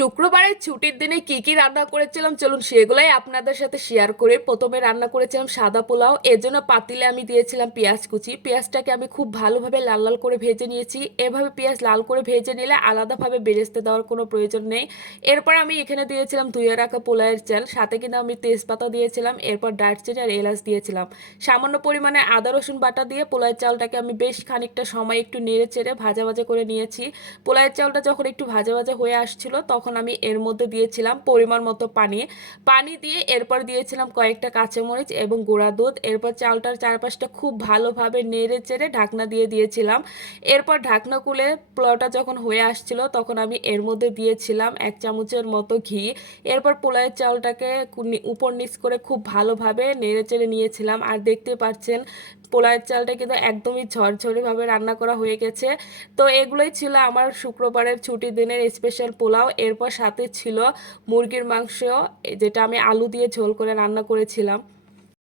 শুক্রবারের ছুটির দিনে কি কি রান্না করেছিলাম চলুন সেগুলাই আপনাদের সাথে শেয়ার করে। প্রথমে রান্না করেছিলাম সাদা পোলাও। এর জন্য পাতিলে আমি দিয়েছিলাম পেঁয়াজ কুচি। পেঁয়াজটাকে আমি খুব ভালোভাবে লাল লাল করে ভেজে নিয়েছি। এভাবে পেঁয়াজ লাল করে ভেজে নিলে আলাদাভাবে বেরেস্তে দেওয়ার কোনো প্রয়োজন নেই। এরপর আমি এখানে দিয়েছিলাম ধুয়ে রাখা পোলাওয়ের চাল, সাথে কিন্তু আমি তেজপাতা দিয়েছিলাম, এরপর দারচিনি আর এলাচ দিয়েছিলাম। সামান্য পরিমাণে আদা রসুন বাটা দিয়ে পোলাওয়ের চালটাকে আমি বেশ খানিকটা সময় একটু নেড়ে চেড়ে ভাজা ভাজা করে নিয়েছি। পোলাওয়ের চালটা যখন একটু ভাজা ভাজা হয়ে আসছিল তখন আমি এর মধ্যে দিয়েছিলাম পরিমাণ মতো পানি। পানি দিয়ে এরপর দিয়েছিলাম কয়েকটা কাঁচামরিচ এবং গুঁড়া দুধ। এরপর চালটার চারপাশটা খুব ভালোভাবে নেড়ে চেড়ে ঢাকনা দিয়ে দিয়েছিলাম। এরপর ঢাকনা খুলে পোলাওটা যখন হয়ে আসছিল তখন আমি এর মধ্যে দিয়েছিলাম 1 চামচের মতো ঘি। এরপর পোলাওয়ের চালটাকে উপর নিচ করে খুব ভালোভাবে নেড়ে চেড়ে নিয়েছিলাম। আর দেখতে পাচ্ছেন পোলাওয়ের চালটা কিন্তু একদমই ঝরঝরে ভাবে রান্না করা হয়ে গেছে। তো এগুলোই ছিল আমার শুক্রবারের ছুটির দিনের স্পেশাল পোলাও। এরপর সাথে ছিল মুরগির মাংস, যেটা আমি আলু দিয়ে ঝোল করে রান্না করেছিলাম।